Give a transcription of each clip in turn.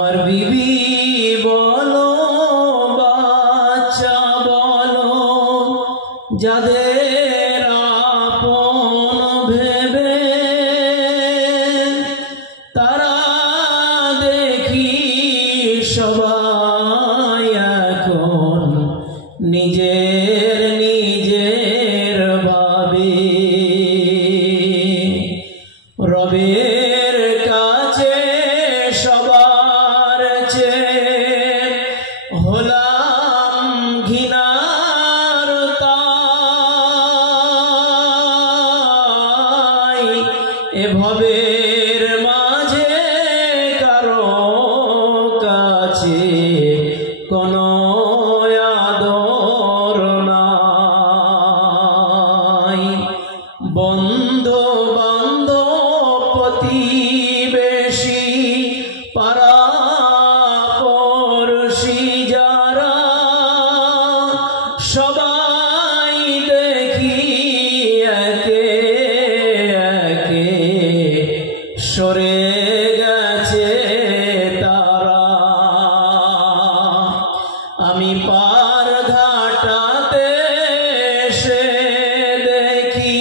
আমার বিবি বলো বাচ্চা বলো যাদের আপন ভেবে তারা দেখি সবাই এখন নিজের নিজের ভাবে রবের কাছে সবার চেয়ে হলাম ঘৃণার তাই এভাবের মাঝে কারো কাছে কোনো আদর নাই বন্ধু বান্ধব প্রতিবেশী পাড়া পড়শি যারা সবাই দেখি একে একে সরে গেছে তারা আমি পার ঘাটাতে এসে দেখি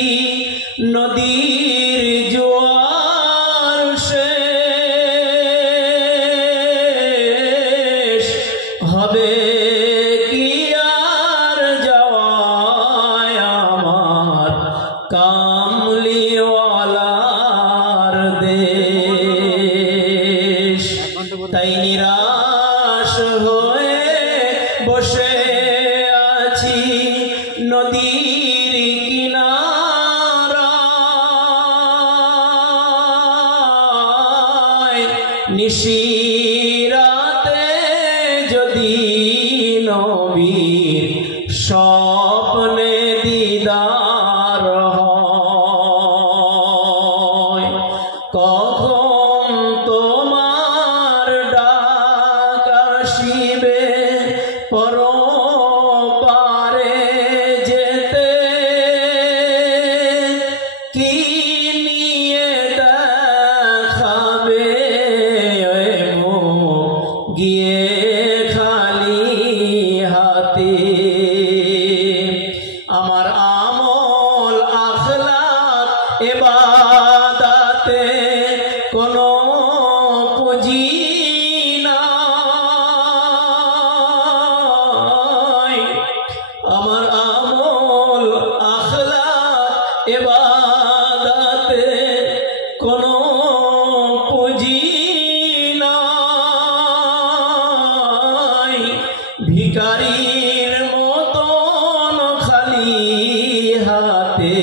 নদীর জোয়ার শেষ হবে কি আর যাওয়ায় আমার কামলিওয়ালার দেশ তাই নিরাশ হয়ে বসে আছি নদীর কিনারায় নিশিরাতে যদি নবীর স্বপ্নে দিদার হয় কখন তোমার ডাক আসিবে পরপারে যেতে কি নিয়ে দেখাবে গিয়ে খালি হাতে আমার আমল আখলাক ইবাদতে কোনো পুঁজি নাই আমার আমল আখলাক ইবাদতে কোনো পুঁজি নাই ভিখারির মতন খালি হাতে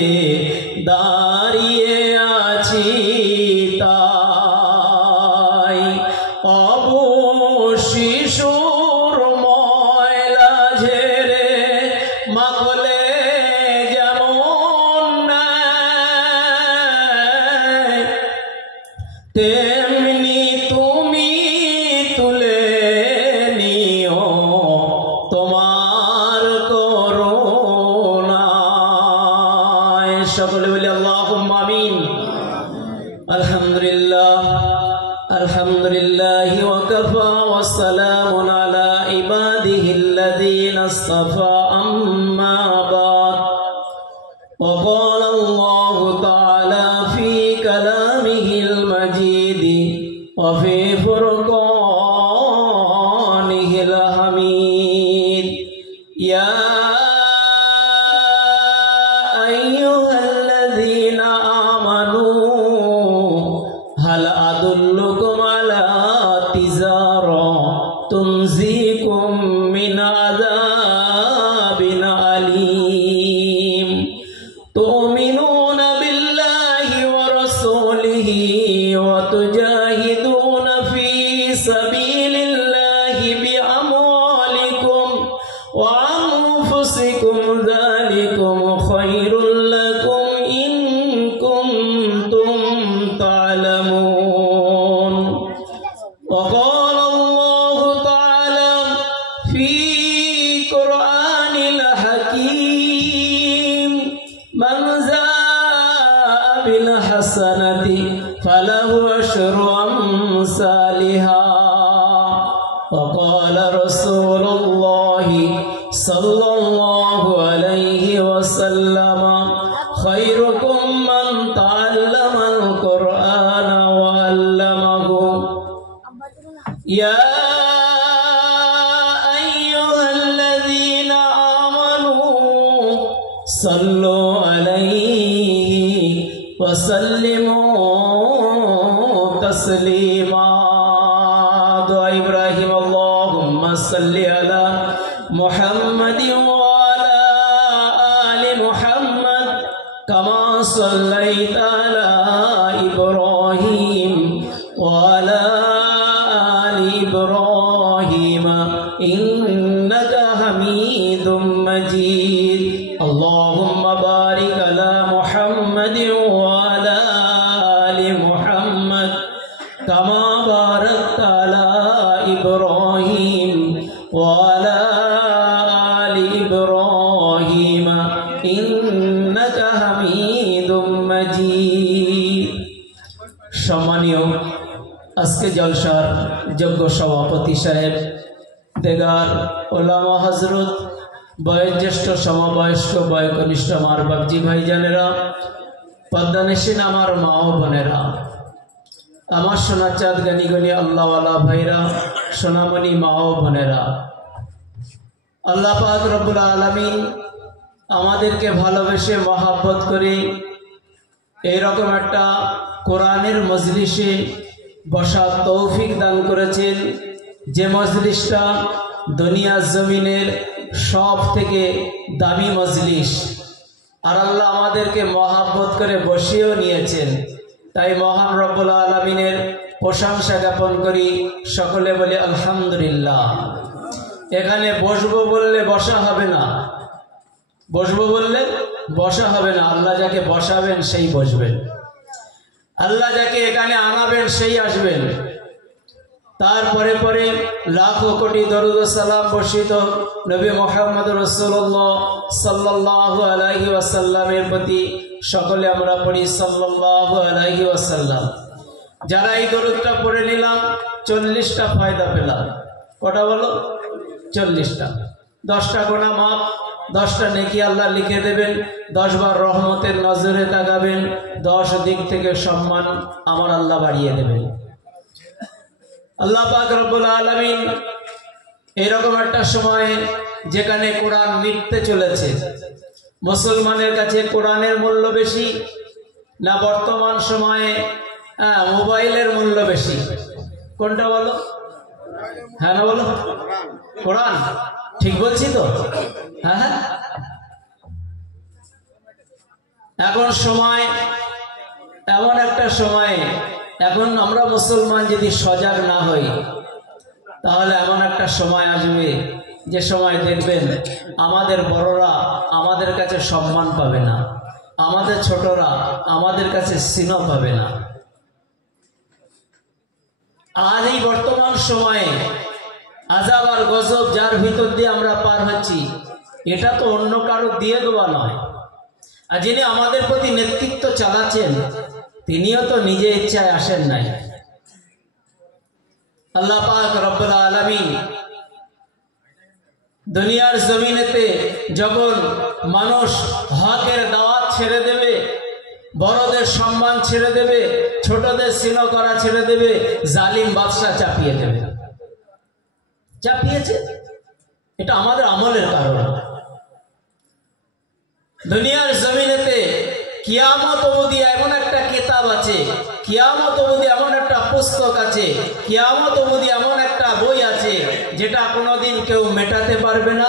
দাঁড়িয়ে আছি তাই অবশিশুর ময়লা ঝেড়ে মাখলে যেমন নেয় তেমনি তুমি তুলে নিও তোমার করুণায় সকলে বলি আল্লাহুম্মা আমিন আলহামদুলিল্লাহ আলহামদুলিল্লাহি ওয়া কাফা ওয়া সালামুন আলা ইবাদিহিল্লাযীনা ইসতাফা আম্মা বাদ وقال الله تعالى في كلامه المجيد وفي فرقانه الحميد يا أيها الذين آمنوا هل أدلكم على تجارة تنجيكم من عذاب أليم تؤمنون بالله ورسوله وتجاهدون في سبيل الله بأموالكم وأنفسكم ذلكم خير لكم إن كنتم تعلمون وقال الله تعالى في قرآن الحكيم من جاء بالحسنة فله أشر أمثالها সাল্লাল্লাহু আলাইহি ওয়াসাল্লাম খায়রুকুম মান তাআল্লামাল কুরআনা ওয়া আল্লামাহু ইয়া আইয়ুহাল্লাযীনা আমানু সাল্লু আলাইহি ওয়া সাল্লিমু তাসলিমা। দুআ ইব্রাহিম আল্লাহুম্মা সাল্লি আলা মুহাম্মাদিন ওয়া আলা আলি মুহাম্মাদ কামা সাল্লাইতা আলা ইব্রাহিম ওয়া আলা আলি ইব্রাহিম ইন্নাকা হামিদুম মাজিদ। আল্লাহুম্মা বারিক আলা মুহাম্মাদিন ওয়া আলা আলি মুহাম্মাদ কামা বারাকতা আলা ইব্রাহিম ওয়া আলা আলি ইব্রাহিম ইন্নাকা হামিদুম মাজিদ। সম্মানীয় আজকে জলসার যোগ্য সভাপতি সাহেব, দেগার ওলামা হযরত, বয়োজ্যেষ্ঠ সমবয়স্ক বয়োকনিষ্ঠ আমার বাবজি ভাইজানেরা, পদ্মানেশিন আমার মা ও বোনেরা, আমার সোনা চাঁদ গানিগনি আল্লাহওয়ালা ভাইরা, সোনামণি মা ও বোনেরা, আল্লাহ পাক রব্বুল আলামিন আমাদেরকে ভালোবেসে মহাব্বত করে এইরকম একটা কোরআনের মজলিসে বসার তৌফিক দান করেছেন, যে মজলিসটা দুনিয়ার জমিনের সব থেকে দামি মজলিস। আর আল্লাহ আমাদেরকে মহাব্বত করে বসিয়েও নিয়েছেন, তাই মহান রব্বুল আলামিনের প্রশংসা জ্ঞাপন করি। সকলে বলি আলহামদুলিল্লাহ। এখানে বসবো বললে বসা হবে না, বসবো বললে বসা হবে না। আল্লাহ যাকে বসাবেন সেই বসবেন, আল্লাহ যাকে এখানে আনাবেন সেই আসবেন। তারপরে পরে লাখো কোটি দরুদ ও সালাম বর্ষিত নবী মুহাম্মদ রাসূলুল্লাহ সাল্লাল্লাহু আলাইহি ওয়াসাল্লামের প্রতি সকলে আমরা পড়ি সাল্লাল্লাহু আলাইহি ওয়াসাল্লাম। যারা এই দরুদটা পড়ে নিলাম 40টা ফায়দা পেলাম। কটা বলো? 40টা। 10টা গুনাহ মাফ, 10টা নেকি আল্লাহ লিখে দেবেন, 10 বার রহমতের নজরে তাকাবেন, 10 দিক থেকে সম্মান আমার আল্লাহ বাড়িয়ে দেবেন। আল্লাহ পাক রব্বুল আলামিন এরকম একটা সময় যেখানে কোরআন মিটতে চলেছে, মুসলমানের কাছে কোরআনের মূল্য বেশি না বর্তমান সময়ে মোবাইলের মূল্য বেশি? কোনটা বলো? হ্যাঁ না বলো? কোরআন। ঠিক বলছি তো? হ্যাঁ হ্যাঁ। এখন সময় এমন একটা সময়, এখন আমরা মুসলমান যদি সজাগ না হই তাহলে এমন একটা সময় আসবে যে সময় দেখবেন আমাদের বড়রা আমাদের কাছে সম্মান পাবে না, আমাদের ছোটরা আমাদের কাছে স্নেহ পাবে না। আর এই বর্তমান সময়ে আযাব আর গজব যার ভিতর দিয়ে আমরা পার হচ্ছি, এটা তো অন্য কারো দিয়ে দেওয়া নয়। আর যিনি আমাদের প্রতি নেতৃত্ব চালাচ্ছেন তিনিও তো নিজে ইচ্ছায় আসেন নাই। আল্লাহ পাক রব্বুল আলামিন দুনিয়ার জমিনেতে যখন মানুষ হকের দাওয়াত ছেড়ে দেবে, বড়দের সম্মান ছেড়ে দেবে, ছোটদের স্নেহ করা ছেড়ে দেবে, জালিম বাদশা চাপিয়ে দেবে। চাপিয়েছে, এটা আমাদের আমলের কারণ। দুনিয়ার জমিনেতে কিয়ামত অবধি এমন একটা কিতাব আছে, কিয়ামত অবধি এমন একটা পুস্তক আছে, কিয়ামত অবধি এমন একটা বই আছে যেটা কোনোদিন কেউ মেটাতে পারবে না,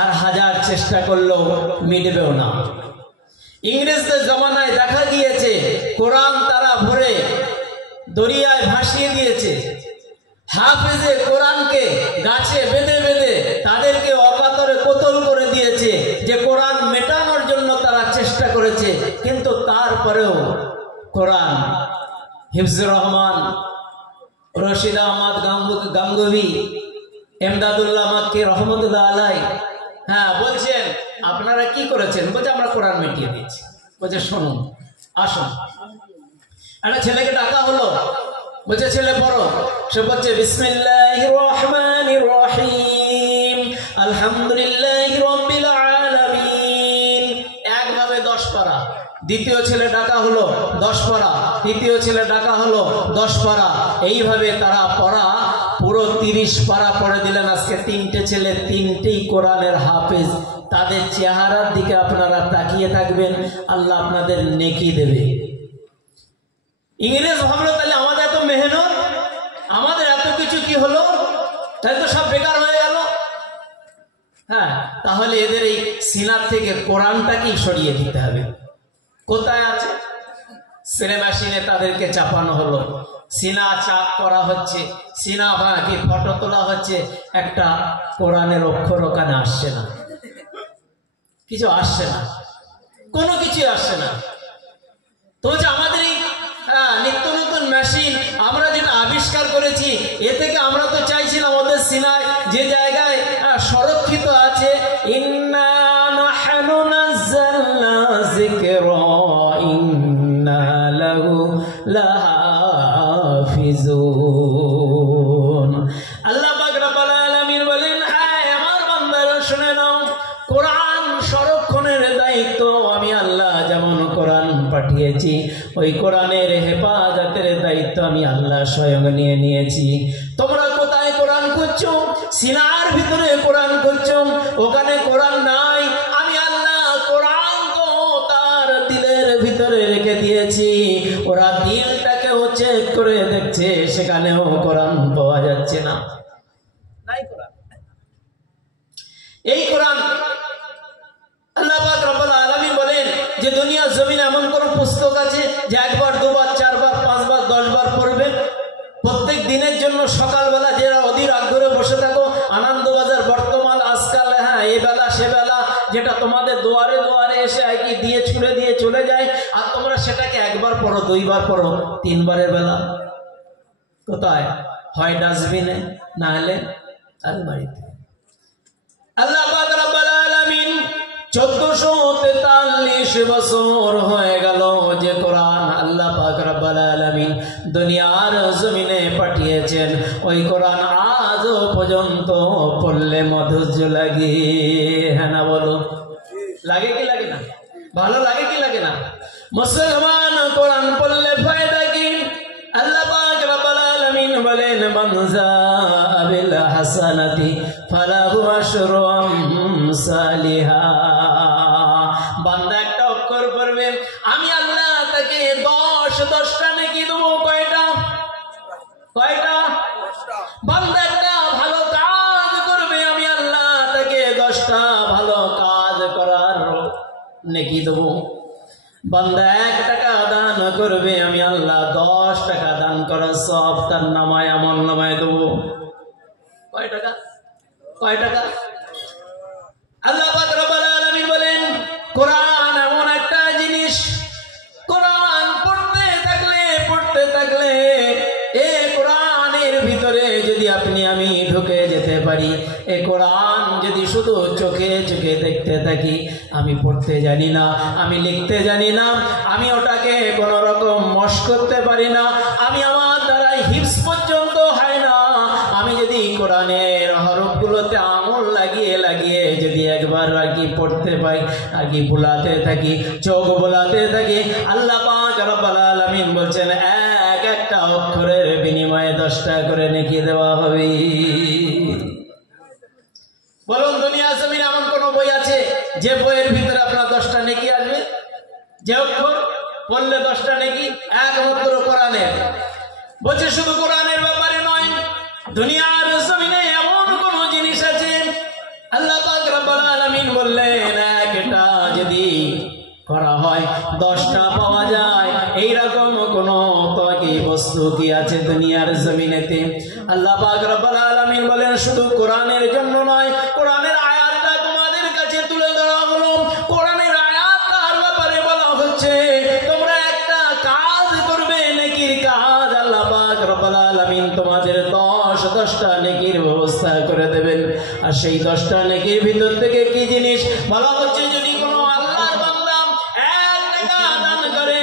আর হাজার চেষ্টা করলেও মিটবেও না। ইংরেজদের জমানায় দেখা গিয়েছে কোরআন তারা ভরে দরিয়ায় ভাসিয়ে দিয়েছে, হাফেজে কোরআনকে গাছে বেঁধে বেঁধে তাদেরকে অকাতরে কতল করে দিয়েছে, যে কোরআন মেটানোর জন্য তারা চেষ্টা করেছে, কিন্তু তারপরেও কোরআন হিফজুর রহমান, রশিদ আহমদ গাঙ্গুহি, এমদাদুল্লাহ মাক্কি রহমতুল্লাহ আলাই, হ্যাঁ বলছেন আপনারা কি করেছেন? বলছে আমরা কোরআন মিটিয়ে দিয়েছি। বলছে শুনুন, আসুন। একটা ছেলেকে ডাকা হলো, বলছে ছেলে পড়ো। সে বলছে বিসমিল্লাহির রহমানির রহিম, আলহামদুলিল্লাহি দ্বিতীয় ছেলে ডাকা হলো 10 পারা, তৃতীয় ছেলে ডাকা হলো 10 পারা, এইভাবে তারা পড়া পুরো 30 পারা পড়ে দিলেন। আজকে 3টে ছেলে 3টেই কোরআনের হাফেজ। তাদের চেহারার দিকে আপনারা তাকিয়ে থাকবেন, আল্লাহ আপনাদের নেকি দেবে। ইংরেজ ভাবলো তাহলে আমাদের এত মেহনত, আমাদের এত কিছু কি হলো, তাহলে তো সব বেকার হয়ে গেল। হ্যাঁ, তাহলে এদের এই সিনার থেকে কোরআনটাকেই সরিয়ে দিতে হবে। কোথায় আছে? সেরে মেশিনে তাদেরকে চাপানো হলো, সিনা চাপ করা হচ্ছে, সিনা ভাঙি ফটো তোলা হচ্ছে, একটা কোরআনের অক্ষর ওখানে আসছে না, কিছু আসছে না, কোনো কিছু আসছে না। তো যে আমাদের এই নিত্য নতুন মেশিন আমরা যেটা আবিষ্কার করেছি, এ থেকে আমরা তো চাইছিলাম ওদের সিনায় যে জায়গায় সংরক্ষিত আছে, ইন্না নাহনু নাযালনা যিকরা ইন্না লাহু লাহাফিজুন। আল্লাহ পাক রব্বুল আলামিন বলেন, আমার বান্দারা শুনে নাও, কোরআন সংরক্ষণের দায়িত্ব আমি আল্লাহ যেমন কোরআন পাঠিয়েছি, ওই কোরআনের হেফাজতের দায়িত্ব আমি আল্লাহ স্বয়ং নিয়েছি। তোমরা কোথায় কোরআন খুঁজছো? সিনার ভিতরে কোরআন খুঁজছো, ওখানে কোরআন নাই। আমি আল্লাহ কোরআন তো তার দিলের ভিতরে রেখে দিয়েছি, ওরা দিলটাকেও চেক করে দেখছে, সেখানেও কোরআন পাওয়া যাচ্ছে না, নাই কোরআন। এই কোরআন আল্লাহ পাক রব্বুল আলামিন বলেন যে দুনিয়ার জমিনে এমন কোন পুস্তক আছে যে একবার, দুবার, 4 বার, 5 বার, 10 বার পড়বে? প্রত্যেক দিনের জন্য সকালবেলা যারা অধীর আগ্রহে বসে থাকো, আনন্দবাজার, বর্তমান, আজকাল, হ্যাঁ, এ বেলা সে বেলা, যেটা তোমাদের দুয়ারে দুয়ারে এসে কি দিয়ে ছুড়ে দিয়ে চলে যায়, আর তোমরা সেটাকে একবার পড়ো, 2 বার পড়ো, 3 বারের বেলা কোথায়? হয় ডাস্টবিনে, না হলে আলমারিতে। আল্লাহ পাক রব্বুল আলামিন 1443 বছর হয়ে গেল যে কোরআন আল্লাহ পাক রব্বুল আলামিন দুনিয়ার জমিনে পাঠিয়েছেন, ওই কোরআন আজও পর্যন্ত পড়লে মাধুর্য লাগে। হ্যাঁ না বলো? লাগে কি লাগে না? ভালো লাগে কি লাগে না? মুসলমান কোরআন পড়লে ফায়দা কি? আল্লাহ পাক রব্বুল আলামিন বলেন, মান জাআ বিল হাসানাতি ফালাহু আশরু আমসালিহা। বান্দা একটা অক্ষর পড়বে, আমি আল্লাহ তাকে 10টা নেকি দেবো। কয়টা? বান্দা একটা ভালো কাজ করবে, আমি আল্লাহ তাকে 10টা ভালো কাজ করার নেকি দেবো। বান্দা 1 টাকা দান করবে, আমি আল্লাহ 10 টাকা দান করার সব তার নামায়, আমল নামায় দেবো। কয় টাকা? আল্লাহ পাক রব্বুল আলামিন বলেন, কোরআন এমন একটা জিনিস, কোরআন পড়তে থাকলে এই কোরআনের ভিতরে যদি আপনি আমি ঢুকে যেতে পারি, এই কোরআন যদি শুধু চোখে চোখে দেখতে থাকি, আমি পড়তে জানি না, আমি লিখতে জানি না, আমি ওটাকে কোনো রকম মশ করতে পারি না, আমি আমার দ্বারা হিফজ পর্যন্ত হয় না, আমি যদি কোরআনের হরফগুলোতে আঙুল লাগিয়ে যদি একবার আগে পড়তে পাই, আগে বুলাতে থাকি, চোখ বোলাতে থাকি, আল্লাহ পাক রব্বুল আলামিন বলছেন একটা অক্ষরের বিনিময়ে 10টা করে নেকি দেওয়া হবে। বলুন, দুনিয়া জমিনে এমন কোন বই আছে যে বইয়ের ভিতরে আপনার 10টা নেকি আসবে? যে অক্ষর পড়লে 10টা নেকি? একমাত্র কোরআনের। বলছে শুধু কোরআনের ব্যাপারে নয়, দুনিয়ার জমিনে এমন কোন জিনিস আছে আল্লাহ পাক রব্বুল আলামিন বললেন একটা যদি করা হয় 10টা পাওয়া যায়, এইরকম কোন বস্তু কি আছে দুনিয়ার জমিনেতে? আল্লাহ পাক রব্বুল আলামিন বলেন শুধু কোরআনের জন্য নয়, কোরআনের আয়াতটা তোমাদের কাছে তুলে ধরা হলো, কোরআনের আয়াতটার ব্যাপারে বলা হচ্ছে তোমরা একটা কাজ করবে, নেকির কাজ। আল্লাহ পাক রব্বুল আলামিন তোমাদের 10টা নেকির ব্যবস্থা করে দেবেন। আর সেই 10টা নেকির ভিতর থেকে কি জিনিস বলা হচ্ছে? যদি কোনো আল্লাহর বান্দা 1 টাকা দান করে,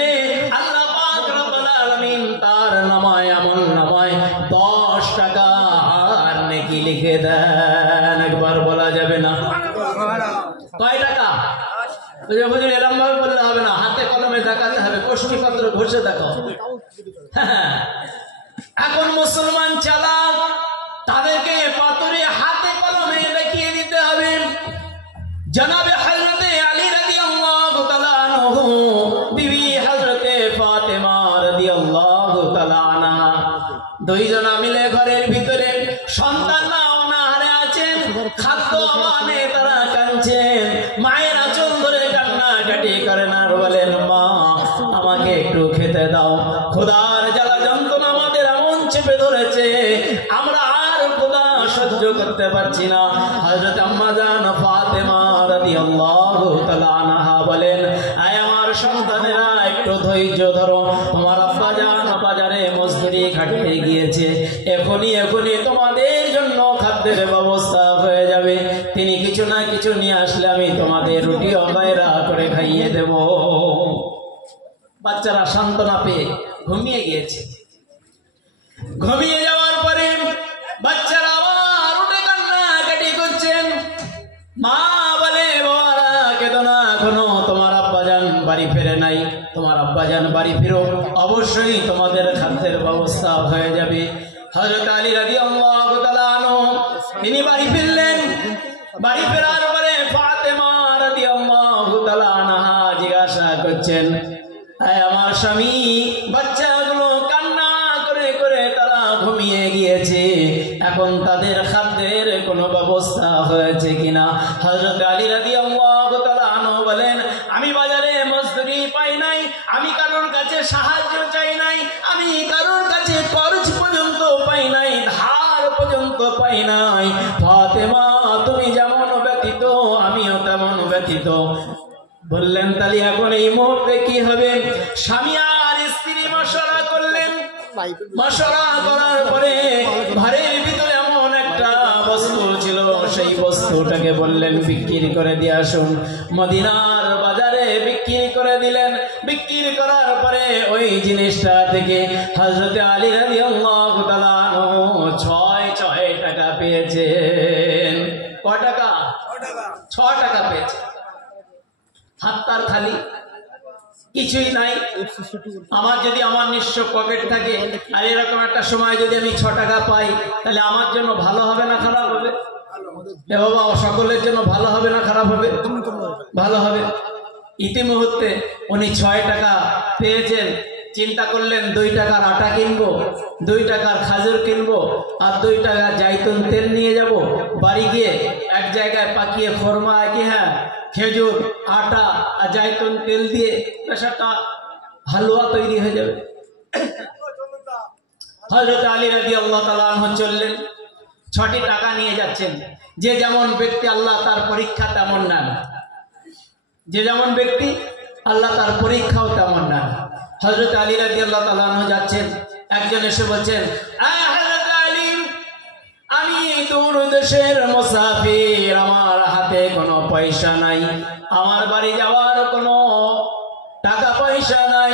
আল্লাহ পাক রব্বুল আলামিন তার নামায়, আমল নামায় 10 টাকা আর নেকি লিখে দেন। একবার বলা যাবে না? কয় টাকা? হুজুর এরম ভাবে বললে হবে না, হাতে কলমে দেখাতে হবে, প্রশ্নপত্র ঘষে দেখো। এখন মুসলমান চালাক, তাদেরকে পাথরে হাতে কলমে দেখিয়ে দিতে হবে। জনাবে হযরতে আলী রাদিয়াল্লাহু তাআলা আনহু, বিবি হযরতে ফাতেমা রাদিয়াল্লাহু তাআলা আনহা, দুইজনা মিলে ঘরের ভিতরে সন্তান না অনাহারে আছেন, খাদ্য অভাবে তারা কাঁদছেন। মায়ের আঁচল ধরে কান্নাকাটি করেন আর বলেন, মা আমাকে একটু খেতে দাও, ক্ষুধার জ্বালা যন্ত্রণা আমাদের এমন চেপে ধরেছে, আমরা আর ক্ষুধা সহ্য করতে পারছি না। হযরত আম্মা জান ফাতেমা রাদিয়াল্লাহু তাআলা আনহা বলেন, আয় আমার সন্তানেরা একটু ধৈর্য ধরো, তোমার আব্বা জান বাজারে মজদুরি খাটতে গিয়েছে, এখনই তোমাদের জন্য খাদ্যের ব্যবস্থা হয়ে যাবে, তিনি কিছু না কিছু নিয়ে আসলে আমি তোমাদের রুটি অগায়রা করে খাইয়ে দেব। বাচ্চারা সান্ত্বনা পেয়ে ঘুমিয়ে গিয়েছে। ঘুমিয়ে যাওয়ার পরে বাচ্চারা আবার উঠে কান্নাকাটি করছেন। মা বলে, বাবারা কেঁদো না, এখনো তোমার আব্বাজান বাড়ি ফেরে নাই, তোমার আব্বাজান বাড়ি ফিরো, অবশ্যই তোমাদের খাদ্যের ব্যবস্থা হয়ে যাবে। হযরত আলী রাদিয়াল্লাহু তাআলা আনহু তিনি বাড়ি ফিরলেন। বাড়ি ফেরার পরে ফাতেমা রাদিয়াল্লাহু তাআলা আনহা জিজ্ঞাসা করছেন, আমার স্বামী, বাচ্চাগুলো কান্না করে করে তারা ঘুমিয়ে গিয়েছে, এখন তাদের খাদ্যের কোনো ব্যবস্থা হয়েছে কিনা? হযরত আলী রাদিয়াল্লাহু তাআলা আনহু বলেন, আমি বাজারে মজদুরি পাই নাই, আমি কারোর কাছে সাহায্য চাই নাই, আমি কারোর কাছে খরচ পর্যন্ত পাই নাই, ধার পর্যন্ত পাই নাই। ফাতেমা, তুমি যেমন ব্যতীত আমিও তেমন ব্যতীত। বললেন, তাহলে এখন এই মুহূর্তে কি হবে? স্বামী আর স্ত্রী মশওয়ারা করলেন। মশওয়ারা করার পরে ঘরের ভিতরে এমন একটা বস্তু ছিল, সেই বস্তুটাকে বললেন বিক্রি করে দিয়ে আসুন। মদিনার বাজারে বিক্রি করে দিলেন। বিক্রি করার পরে ওই জিনিসটা থেকে হযরত আলী রাদিয়াল্লাহু তাআলা আনহু 6 টাকা পেয়েছেন। কয় টাকা? 6 টাকা পেয়েছেন। হাত তার খালি, কিছুই নাই। আমার যদি আমার নিঃস্ব পকেট থাকে আর এরকম একটা সময় যদি আমি 6 টাকা পাই, তাহলে আমার জন্য ভালো হবে না খারাপ হবে? বাবা, সকলের জন্য ভালো হবে না খারাপ হবে? ভালো হবে। ইতিমধ্যে উনি 6 টাকা পেয়েছেন। চিন্তা করলেন, 2 টাকার আটা কিনবো, 2 টাকার খাজুর কিনবো, আর 2 টাকার জাইতুন তেল নিয়ে যাব। বাড়ি গিয়ে এক জায়গায় পাকিয়ে খরমা, হ্যাঁ, খেজুর, আটা আর জাইতুন তেল দিয়ে একটা হালুয়া তৈরি হয়ে যাবে। হযরত আলী রাদিয়াল্লাহু তাআলা আনহু চললেন, 6টি টাকা নিয়ে যাচ্ছেন। যে যেমন ব্যক্তি আল্লাহ তার পরীক্ষা তেমন নেন, যে যেমন ব্যক্তি আল্লাহ তার পরীক্ষাও তেমন নেন। হযরত আলী রাদিয়াল্লাহু তাআলা আনহু যাচ্ছেন, একজন এসে বলছেন, হযরত আলী, আমি দূর দেশের মুসাফির, আমার হাতে কোনো পয়সা নাই, আমার বাড়ি যাওয়ার কোনো টাকা পয়সা নাই।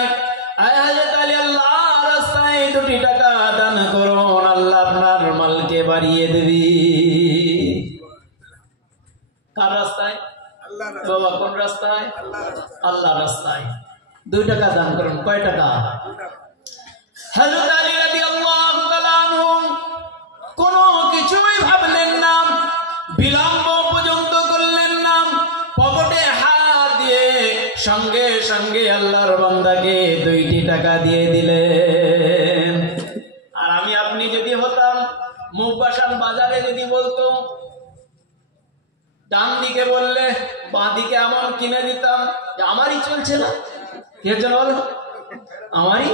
হযরত আলী, আল্লাহর রাস্তায় 2টি টাকা দান করুন, আল্লাহ আপনার মালকে বাড়িয়ে দেবে। কার রাস্তায়? বাবা, কোন রাস্তায়? আল্লাহর রাস্তায় 2 টাকা দান করুন। কয় টাকা? হযরত আলী রাদিয়াল্লাহু তাআলা আনহু কোনো কিছুই ভাবলেন না, বিলম্ব পর্যন্ত করলেন না, পকেটে হাত দিয়ে সঙ্গে সঙ্গে আল্লাহর বান্দাকে 2টি টাকা দিয়ে দিলেন। আর আমি আপনি যদি হতাম, মুবাশান বাজারে যদি বলতো, ডান দিকে বললে বাঁ দিকে এমন কিনে দিতাম, আমারই চলছে না। কে জন্য বলো? আমারই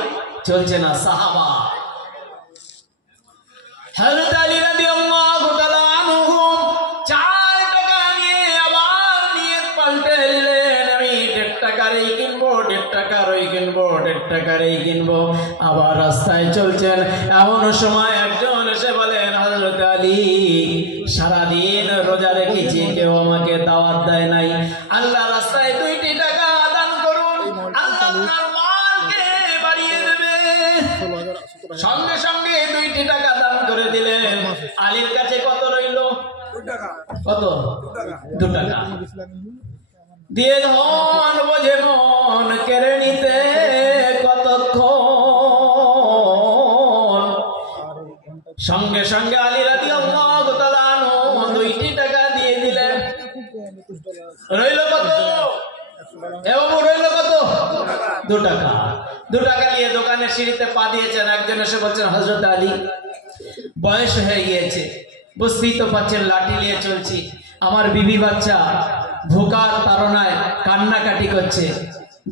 চলছে না। সাহাবা হযরত আলী রাদিয়াল্লাহু তাআলা আনহু 4 টাকা নিয়ে আবার নিয়ত পাল্টে নিলেন, আমি 1.5 টাকারই কিনবো, 1.5 টাকারই কিনবো, 1.5 টাকারই কিনবো। আবার রাস্তায় চলছেন, এমন সময় একজন এসে বলেন, হযরত আলী, সারাদিন রোজা রেখেছি, কেউ আমাকে দাওয়াত দেয় নাই, আল্লাহ রাস্তায় 2টি টাকা দান করুন, আল্লাহ আপনার মালকে বাড়িয়ে দেবে। সঙ্গে সঙ্গে 2টি টাকা দান করে দিলেন। আলীর কাছে কত রইল? 2 টাকা। কত? 2 টাকা। দিয়ে ধন বোঝে মন কেড়ে নিতে কতক্ষণ। সঙ্গে সঙ্গে আলী রাদিয়াল্লাহু তাআলা আনহু 2টি টাকা দিয়ে দিলেন। রইল কত? এ বাবু রইল কত? 2 টাকা। 2 টাকা নিয়ে দোকানের সিঁড়িতে পা দিয়েছেন। একজন এসে বলছেন, হযরত আলী, বয়স হয়ে গিয়েছে, বুঝতেই তো পারছেন, লাঠি নিয়ে চলছি, আমার বিবি বাচ্চা ভোকার তাড়নায় কান্নাকাটি করছে,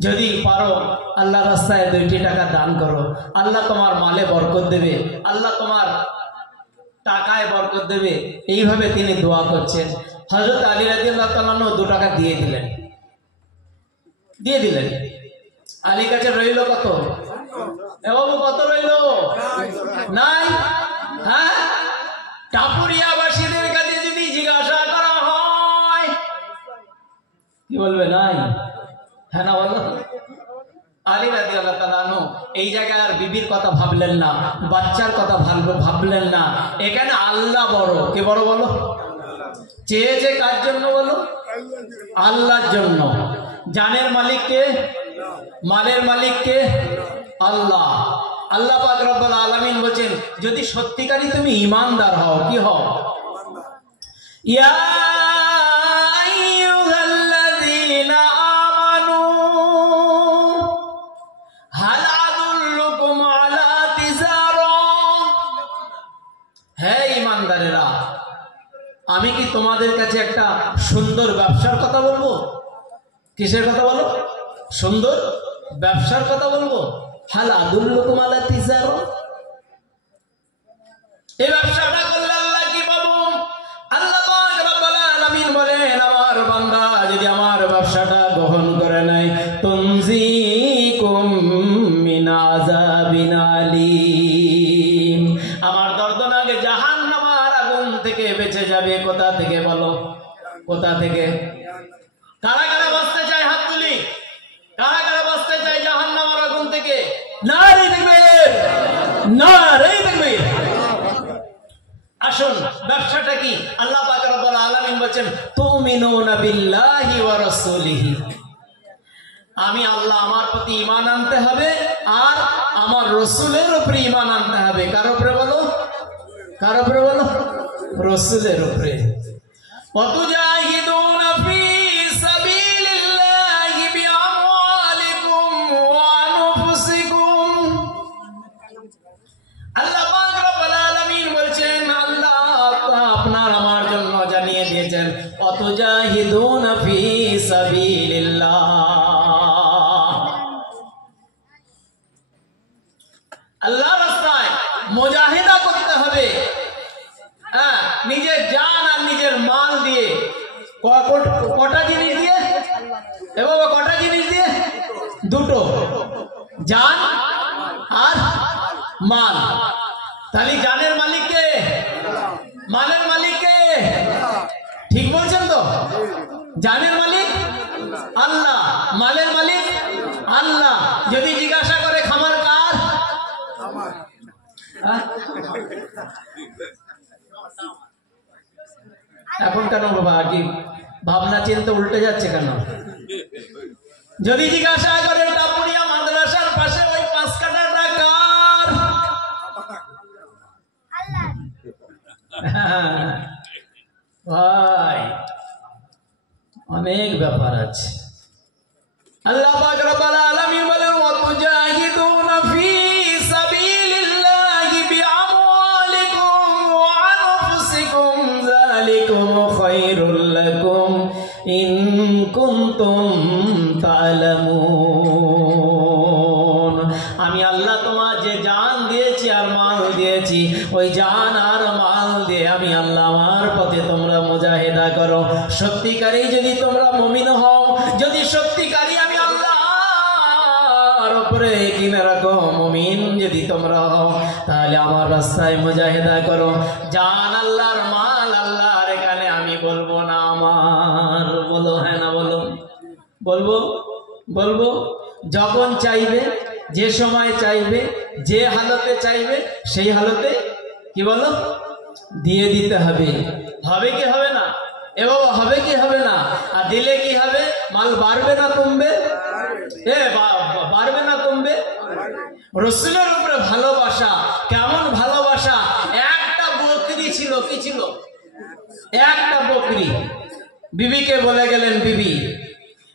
যদি পারো আল্লাহ রাস্তায় 2টি টাকা দান করো, আল্লাহ তোমার মালে বরকত দেবে, আল্লাহ তোমার টাকায় বরকত দেবে। এইভাবে তিনি দোয়া করছেন। হযরত আলী রাদিয়াল্লাহু তাআলা 2 টাকা দিয়ে দিলেন। আলীর কাছে রইল কত? এ বাবু কত রইল? নাই। হ্যাঁ, টাপুরিয়াবাসীদের কাছে যদি জিজ্ঞাসা করা হয় কি বলবে? নাই। হ্যাঁ না বলো? আলী রাদিয়াল্লাহু তাআলা আনহু এই জায়গায় আর বিবির কথা ভাবলেন না, বাচ্চার কথা ভাবলেন না। এখানে আল্লাহ বড়। কে বড় বলো? চেয়েছে কার জন্য বলো? আল্লাহর জন্য। জানের মালিক কে? মালের মালিক কে? আল্লাহ। আল্লাহ পাক রব্বুল আলামিন বলেন, যদি সত্যিকারই তুমি ঈমানদার হও, কি হও? ইয়া আইয়ুহাল্লাযীনা আমানু হাল আদুল্লুকুম আলা তিজারা। হে ঈমানদারেরা, আমি কি তোমাদের কাছে একটা সুন্দর ব্যবসার কথা বলবো? কিসের কথা বলো? সুন্দর ব্যবসার কথা বলবো। হাল আদুল্লুকুম আলা তিজারা, এই ব্যবসাটা করলে আল্লাহ কি পাবো? আল্লাহ পাক রব্বুল আলামিন বলেন, আমার বান্দা যদি আমার ব্যবসাটা গ্রহণ করে নেয়, তুনজিকুম মিন আযাবিন আলীম, আমার দর্দনাক জাহান্নামের আগুন থেকে বেঁচে যাবে। কোথা থেকে বলো? কোথা থেকে? কারা কারা বাঁচতে চায়? হাত তুলি। কারা কারা বাঁচতে চায় জাহান্নামের আগুন থেকে? নারে তাকবীর, নারে তাকবীর। আসুন, ব্যবসাটা কি? আল্লাহ পাক রব্বুল আলামিন বলেন, তুমিনুনা বিল্লাহি ওয়া রাসূলিহি, আমি আল্লাহ, আমার প্রতি ঈমান আনতে হবে আর আমার রাসূলের উপরে ঈমান আনতে হবে। কার উপরে বলো? কার উপরে বলো? রাসূলের উপরে। ওয়াতুজাহিদুনা ফি সাবিলিল্লাহি বিআমওয়ালিকুম ওয়া আনফুসিকুম। আল্লাহ পাক রব্বুল আলামিন বলেন, আল্লাহ আপনার আমার জন্য জানিয়ে দিয়েছেন, ওয়াতুজাহিদুনা ফি সাবিলিল্লাহ, আল্লাহ রাস্তায় মুজাহিদা করতে হবে। হ্যাঁ, নিজের জান আর নিজের মাল দিয়ে। কটা জিনিস দিয়ে? এ বাবা, কটা জিনিস দিয়ে? 2টো, জান আর মাল। তাহলে জানের মালিক কে? মালের মালিক কে? ঠিক বলছেন তো? জানের মালিক আল্লাহ, মালের মালিক আল্লাহ। যদি জিজ্ঞাসা করে খামার কার? এখন কেন বাবা, কি ভাবনা চিন্তা উল্টে যাচ্ছে কেন? যদি জিজ্ঞাসা করে টাপুরিয়া মাদ্রাসার পাশে ওই 5 কাঠাটা কার? ভাই, অনেক ব্যাপার আছে। আল্লাহ পাক রব্বুল আলামিন বলেন, ওয়াতুজাহিদুনা ফি সাবিলিল্লাহি বিআমওয়ালিকুম ওয়া আনফুসিকুম, যালিকুম খায়রুল লাকুম ইন কুনতুম তা'লামুন। আমি আল্লাহ তোমার যে জান দিয়েছি আর মাল দিয়েছি, ওই জান আর মাল দিয়ে আমি আল্লাহ আমার পথে তোমরা মুজাহিদা করো। সত্যিকারই যদি তোমরা মুমিন হও, যদি সত্যিকারই আমি আল্লাহর উপরে কিনে রাখো মুমিন যদি তোমরা হও, তাহলে আমার রাস্তায় মুজাহিদা করো। জান আল্লাহর, মাল আল্লাহর, এখানে আমি বলবো না আমার। বলো হ্যাঁ না বলো? বলবো, বলবো। যখন চাইবে, যে সময় চাইবে, যে হালতে চাইবে, সেই হালতে কি বলো? দিয়ে দিতে হবে। হবে কি হবে না? এ বাবা হবে কি হবে না? আর দিলে কি হবে? মাল বাড়বে না কমবে? বাড়বে না কমবে? রসুলের উপরে ভালোবাসা, কেমন ভালোবাসা! একটা বকরি ছিল, কি ছিল? একটা বকরি। বিবিকে বলে গেলেন, বিবি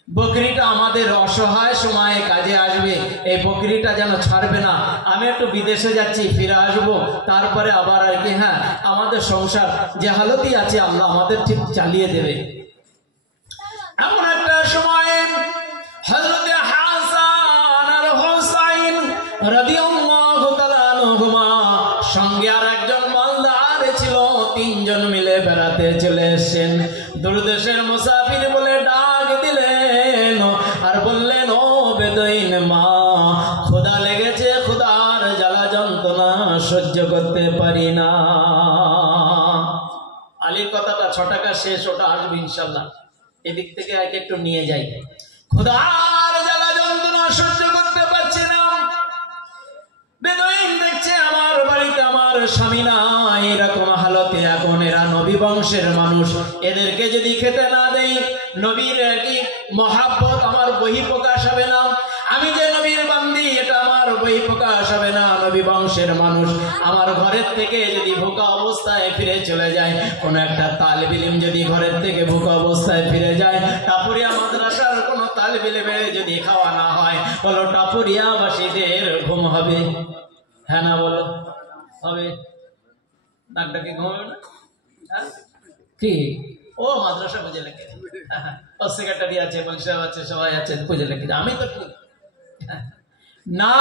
বকরিটা আমাদের অসহায় সময়ে কাজে আসবে, এই বকরিটা যেন ছাড়বে না। আমি একটু বিদেশে যাচ্ছি, ফিরে আসবো, তারপরে আবার আর কি, হ্যাঁ আমাদের সংসার যে হালতই আছে আল্লাহ আমাদের ঠিক চালিয়ে দেবে। এমন একটা সময় হযরত হাসান আর হুসাইন রাদিয়াল্লাহু তাআলা আনহুমা সঙ্গে আর একজন মালদার ছিল, তিনজন মিলে বেড়াতে চলে এসেছেন। দূরদেশের মুসাফির বলে ডাক দিলেন আর বললেন, ও বেদুইন মা, ক্ষুধা লেগেছে, ক্ষুধার জ্বালা যন্ত্রণা সহ্য করতে পারি না। আলীর কথাটা 6 টাকা শেষ, ওটা আসবে ইনশাল্লাহ। এদিক থেকে একটু নিয়ে যাই। ক্ষুধার জ্বালা যন্ত্রণা সহ্য করতে পারছি না। বেদুইন দেখছে আমার বাড়িতে আমার স্বামী নাই, এরকম হালতে এখন এরা নবী বংশের মানুষ, এদেরকে যদি খেতে না দেই নবীর কি মহাব্বত আমার বহিঃপ্রকাশ হবে না? আমি যে নবীর বান্দি এটা আমার বহিঃপ্রকাশ হবে না? নবী বংশের মানুষ আমার ঘরের থেকে যদি ভোকা অবস্থায় ফিরে চলে যায়, কোন একটা তালিবে ইলম যদি ঘরের থেকে ভোকা অবস্থায় ফিরে যায়, টাপুরিয়া মাদ্রাসার কোন তালিবে ইলমে যদি খাওয়া না হয়, বলো টাপুরিয়াবাসীদের ঘুম হবে? হ্যাঁ না বলো? হবে? নাকটাকে ঘুমাবে না? হ্যাঁ কি? ও মাদ্রাসা বুঝে লেখে, ও সেক্রেটারি আছে, বলসাব আছে, সবাই আছে, বুঝে লেখে। আমি তো ঠিক না।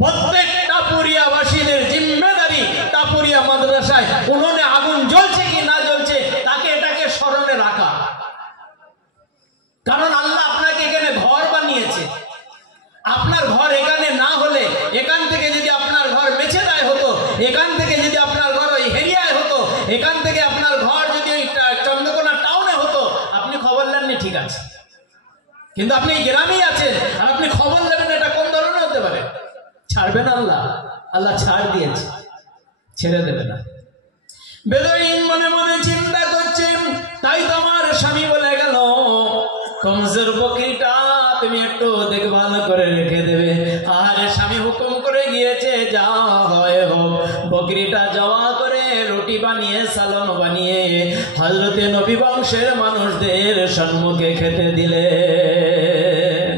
প্রত্যেক টাপুরিয়াবাসীদের জিম্মেদারি, টাপুরিয়া মাদ্রাসায় উনুনে আগুন জ্বলছে কি না জ্বলছে তাকে এটাকে স্মরণে রাখা। কারণ আল্লাহ আপনাকে এখানে ঘর বানিয়েছে। আপনার ঘর এখানে না হলে, এখান থেকে যদি আপনার ঘর মেছেদায় হতো, এখান থেকে যদি আপনার ঘর ওই হেরিয়ায় হতো, এখান থেকে আপনার ঘর যদি ওই চন্দ্রকোনা টাউনে হতো, আপনি খবর নেননি, ঠিক আছে, কিন্তু আপনি এই গ্রামেই আছেন আর আপনি খবর নেবেন, এটা কোন ধরনের হতে পারে? ছাড়বে না আল্লাহ? আল্লাহ ছাড় দিয়েছে, ছেড়ে দেবে না। বেদুইন মনে মনে চিন্তা করছেন, তাই তো আমার স্বামী বলে গেল, কমজোর বকরিটা তুমি একটু দেখভাল করে রেখে দেবে। আর স্বামী হুকুম করে গিয়েছে, যা হয় হোক, বকরিটা জবা করে রুটি বানিয়ে সালন বানিয়ে হযরতে নবী বংশের মানুষদের সম্মুখে খেতে দিলেন।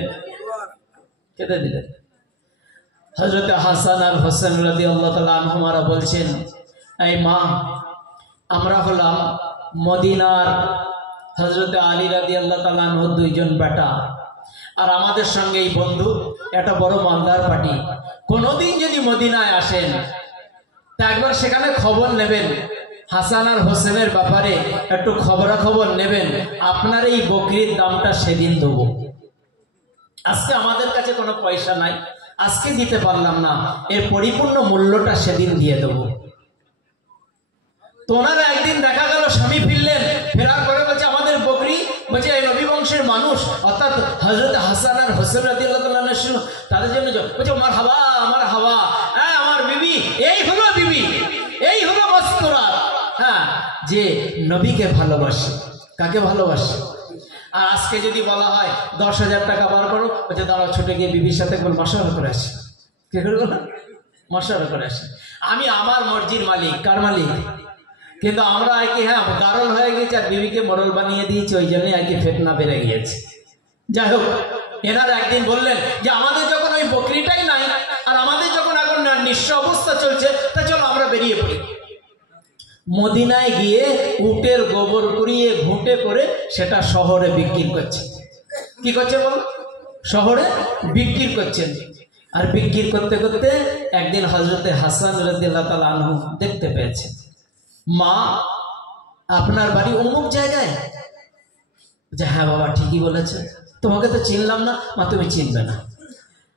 হযরতে হাসান আর হোসেন রাদিয়াল্লাহু তাআলা আনহুমারা বলছেন, এই মা, আমরা হলাম মদিনার হযরতে আলী রাদিয়াল্লাহু তাআলা আনহু দুইজন বেটা, আর আমাদের সঙ্গে এই বন্ধু একটা বড় মালদার পার্টি। কোনদিন যদি মদিনায় আসেন তা একবার সেখানে খবর নেবেন, হাসান আর হোসেনের ব্যাপারে একটু খবরাখবর নেবেন, আপনার এই বকরির দামটা সেদিন দেবো। আজকে আমাদের কাছে কোনো পয়সা নাই, আজকে দিতে পারলাম না, এর পরিপূর্ণ মূল্যটা সেদিন দিয়ে দেবো। তো ওনারা একদিন দেখা গেল স্বামী ফিরলেন, ফেরার পরে বলছে, আমাদের বকরি, বলছে এই নবী বংশের মানুষ, অর্থাৎ হযরত হাসান আর হোসেন রাদিয়াল্লাহু তাআলা আনহু, তাদের জন্য বলছে মারহাবা মারহাবা, হ্যাঁ আমার বিবি, এই হলো বিবি, এই হলো মস্তরাত। হ্যাঁ, যে নবীকে ভালোবাসে। কাকে ভালোবাসে? আর আজকে যদি বলা হয় 10,000 টাকা বার করো, বলছে দাঁড়াও, ছুটে গিয়ে বিবির সাথে মশারা করে আসি। কে করবো না? মশারা করে আসি। আমি আমার মর্জির মালিক। কার মালিক? কিন্তু আমরা আর কি, হ্যাঁ গারল হয়ে গেছে আর বিবিকে মরল বানিয়ে দিয়েছি, ওই জন্যই আর কি ফেতনা বেড়ে গিয়েছে। যাই হোক, এনারা একদিন বললেন যে আমাদের যখন ওই বকরিটাই নাই আর আমাদের যখন এখন নিঃস্ব অবস্থা চলছে, তা চলো আমরা বেরিয়ে পড়ি। মদিনায় গিয়ে উটের গোবর কুড়িয়ে ঘুঁটে করে সেটা শহরে বিক্রি করছে। কি করছে বল? শহরে বিক্রি করছেন। আর বিক্রি করতে করতে একদিন হযরতে হাসান রাদিয়াল্লাহু তাআলা আনহু দেখতে পেয়েছে, মা আপনার বাড়ি অমুক জায়গায়। যে হ্যাঁ বাবা ঠিকই বলেছে, তোমাকে তো চিনলাম না। মা তুমি চিনবে না,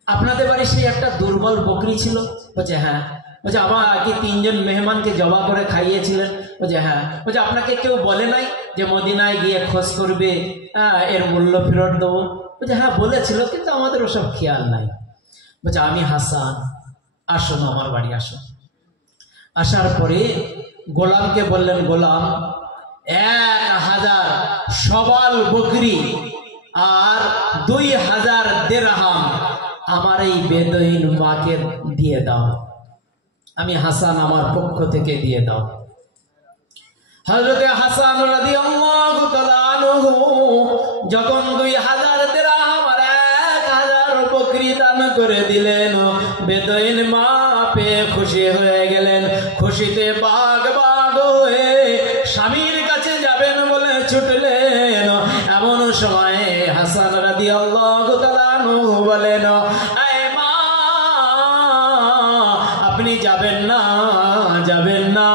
আপনাদের বাড়ি সেই একটা দুর্বল বকরি ছিল। বলছে হ্যাঁ। বলছে আবার কি 3 জন মেহমানকে জবা করে খাইয়েছিলেন? বলছে হ্যাঁ। বলছে আপনাকে কেউ বলে নাই যে মদিনায় গিয়ে খোঁজ করবে, এর মূল্য ফেরত দেবো? বলছে হ্যাঁ বলেছিল, কিন্তু আমাদের ওসব খেয়াল নাই। বলছে আমি হাসান, আসো না আমার বাড়ি আসো। আসার পরে গোলামকে বললেন, গোলাম 1000 সবাল বকরি আর 2000 দিরহাম আমার এই বেদুইন মাকে দিয়ে দাও। আমি হাসান আমার পক্ষ থেকে দিয়ে দাও। হযরতে হাসান রাদিয়াল্লাহু তাআলা আনহু যখন 2000 দিরহাম আর 1000 বকরি দান করে দিলেন, বেদুইন মা পেয়ে খুশি হয়ে গেলেন। খুশিতে বাগ বাগ হয়ে স্বামীর কাছে যাবেন বলে ছুটলেন। এমন সময় হাসান রাদিয়াল্লাহু তাআলা আনহু বলেন, আয় মা, আপনি যাবেন না, যাবেন না।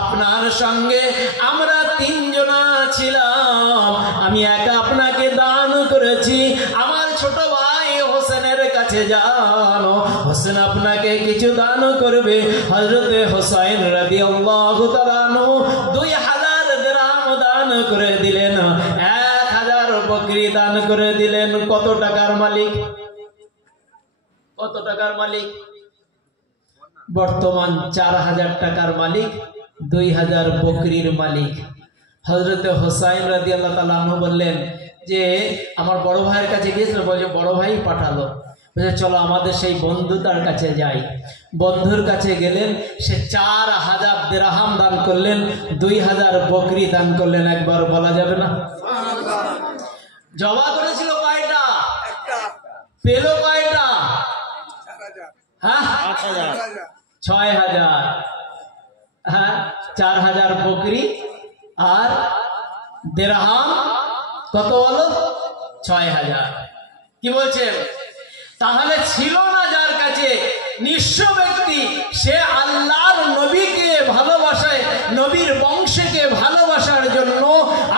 আপনার সঙ্গে আমরা 3 জনা ছিলাম। আমি একা আপনাকে দান করেছি। আমার ছোট ভাই হোসেনের কাছে যান, হোসেন আপনাকে কিছু দান করবে। হযরতে হোসেন রাদিয়াল্লাহু তাআলা আনহু 2000 দিরহাম দান করে দিলেন, 1000 বকরি দান করে দিলেন। কত টাকার মালিক? কত টাকার মালিক? বর্তমান 4000 টাকার মালিক, 2000 বকরির মালিক। হযরতে হোসেন রাদিয়াল্লাহু তাআলা আনহু বললেন যে আমার বড় ভাইয়ের কাছে গিয়েছিল, বলে বড় ভাই পাঠালো, বলে চলো আমাদের সেই বন্ধুতার কাছে যাই। বন্ধুর কাছে গেলেন, সে 4000 দিরহাম দান করলেন, 2000 বকরি দান করলেন। একবার বলা যাবে না? জবা করেছিল কয়টা? পেল কয়টা? হ্যাঁ, 6000। হ্যাঁ, 4000 বকরি আর দিরহাম কত হলো? 6000। কি বলছেন? তাহলে ছিল না যার কাছে, নিঃস্ব ব্যক্তি, সে আল্লাহর নবীকে ভালোবাসায়, নবীর বংশকে ভালোবাসার জন্য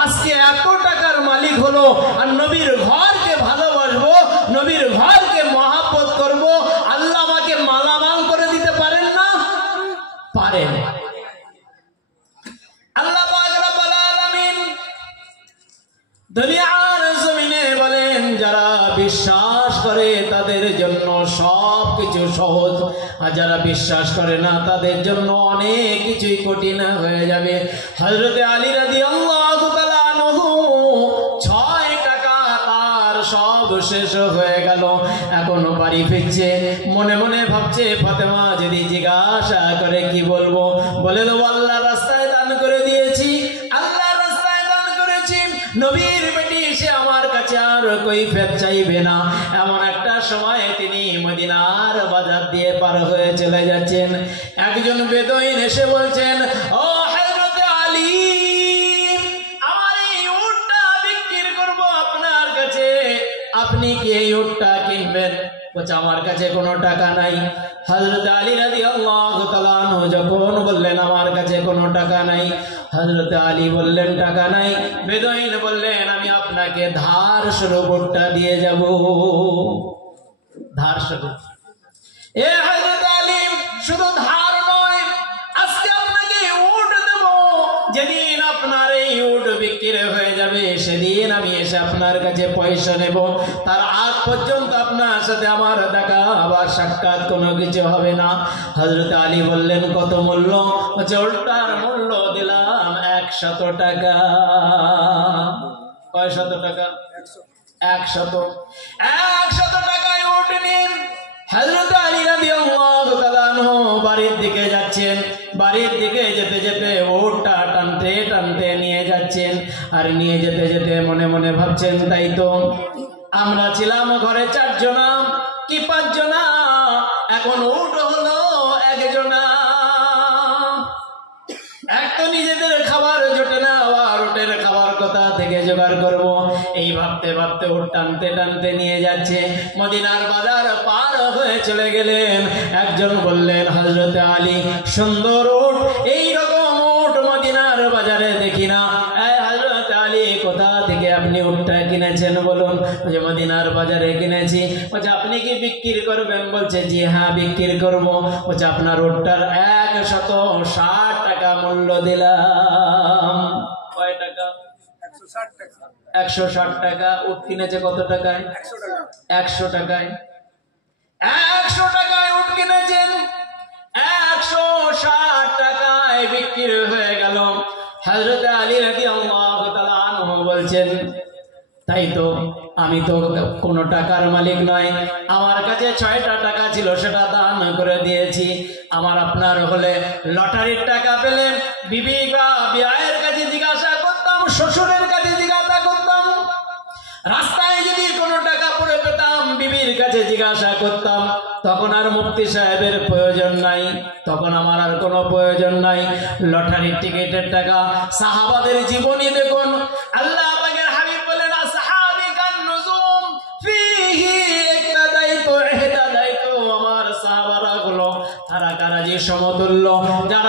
আজকে এত টাকার মালিক হলো। আর নবীর ঘরকে ভালোবাসবো, নবীর ঘরকে মহব্বত করব। আল্লাহ আমাকে মালামাল করে দিতে পারেন না? পারেন। আল্লাহ পাক রব্বুল আলামিন দুনিয়ার জমিনে বলেন, যারা বিশ্বাস করে তাদের জন্য সবকিছু সহজ, আর যারা বিশ্বাস করে না তাদের জন্য অনেক কিছুই কঠিন হয়ে যাবে। হযরতে আলী রাদিয়াল্লাহু তাআলা আনহু 6 টাকা তার সব শেষ হয়ে গেল। এখনো বাড়ি ফিরছে, মনে মনে ভাবছে ফাতেমা যদি জিজ্ঞাসা করে কি বলবো? বলে দেবো আল্লাহর রাস্তায় দান করে দিয়েছি, আল্লাহর রাস্তায় দান করেছি। নবীর বেটি সে আমার কাছে আর কৈফিয়ত চাইবে না। এমন একটা সময় তিনি মদিনার বাজার দিয়ে পার হয়ে চলে যাচ্ছেন। একজন বেদুইন এসে বলছেন, ও হযরতে আলী, আমার এই উটটা বিক্রি করব আপনার কাছে, আপনি কি এই উটটা কিনবেন? বলছে আমার কাছে কোনো টাকা নাই। হযরত আলী রাদিয়াল্লাহু তাআলা আনহু যখন বললেন আমার কাছে কোনো টাকা নাই, হযরত আলী বললেন টাকা নাই। বেদুইন বললেন আমি আপনাকে ধার স্বরূপ উটটা দিয়ে যাব। ধার স্বরূপ। এ হযরত আলী, শুধু ধার নয়, আজকে আপনাকে উট দেব। যেদিন আপনার এই উট বিক্রি হয়ে যাবে সেদিন আমি এসে আপনার কাছে পয়সা নেব। তার আগ পর্যন্ত আপনার সাথে আমার দেখা আবার সাক্ষাৎ কোনো কিছু হবে না। হযরত আলী বললেন কত মূল্য? বলছে উটটার মূল্য দিলাম 100 টাকা। কয় শত টাকা? 100 টাকায় উট নিন। হযরত আলী রাদিয়াল্লাহু তাআলা আনহু বাড়ির দিকে যাচ্ছেন। বাড়ির দিকে যেতে যেতে উটটা টানতে টানতে নিয়ে যাচ্ছেন। আর নিয়ে যেতে যেতে মনে মনে ভাবছেন, তাই তো আমরা ছিলাম ঘরে 4 জনা কি 5 জনা, এখন উট হলো 1 জনা। এক তো নিজেদের খাবার জোটে না, আবার উটের খাবার কোথা থেকে জোগাড় করব? এই ভাবতে ভাবতে উট টানতে টানতে নিয়ে যাচ্ছে। মদিনার বাজার পার হয়ে চলে গেলেন। একজন বললেন, হযরতে আলী, সুন্দর উট, এইরকম উট মদিনার বাজারে দেখি না। হযরতে আলী, কোথা থেকে আপনি উটটা কিনেছেন বলুন? বলছে মদিনার বাজারে কিনেছি। বলছে আপনি কি বিক্রি করবেন? বলছে জি হ্যাঁ বিক্রি করব। বলছে আপনার উটটার 160 টাকা মূল্য দিলাম। কয় টাকা? 160 টাকা। উট কিনেছে কত টাকায়? 100 টাকায়। 100 টাকায় উট কিনেছেন, 160 টাকায় বিক্রি হয়ে গেল। হযরত আলী রাদিয়াল্লাহু তাআলা আনহু বলছেন, তাই তো আমি তো কোনো টাকার মালিক নয়, আমার কাছে 6টা টাকা ছিল, সেটা দান করে দিয়েছি। আমার আপনার হলে লটারির টাকা পেলে বিবি বা বিয়ের কাছে জিজ্ঞাসা করতাম, শ্বশুরের কাছে জিজ্ঞাসা করতাম, রাস্তায় যদি কোনো টাকা পড়ে পেতাম বিবির কাছে জিজ্ঞাসা করতাম। তখন আর মুফতি সাহেবের প্রয়োজন নাই, তখন আমার আর কোনো প্রয়োজন নাই। লটারির টিকিটের টাকা, সাহাবাদের জীবনী দেখুন। আল্লাহ পাকের হাবিব বলেন, আসহাবিকান নুজুম ফিহি ইহতাদাইতু ইহতাদাইতু। আমার সাহাবারা গুলো তারা কারাজি সমতুল্য, যারা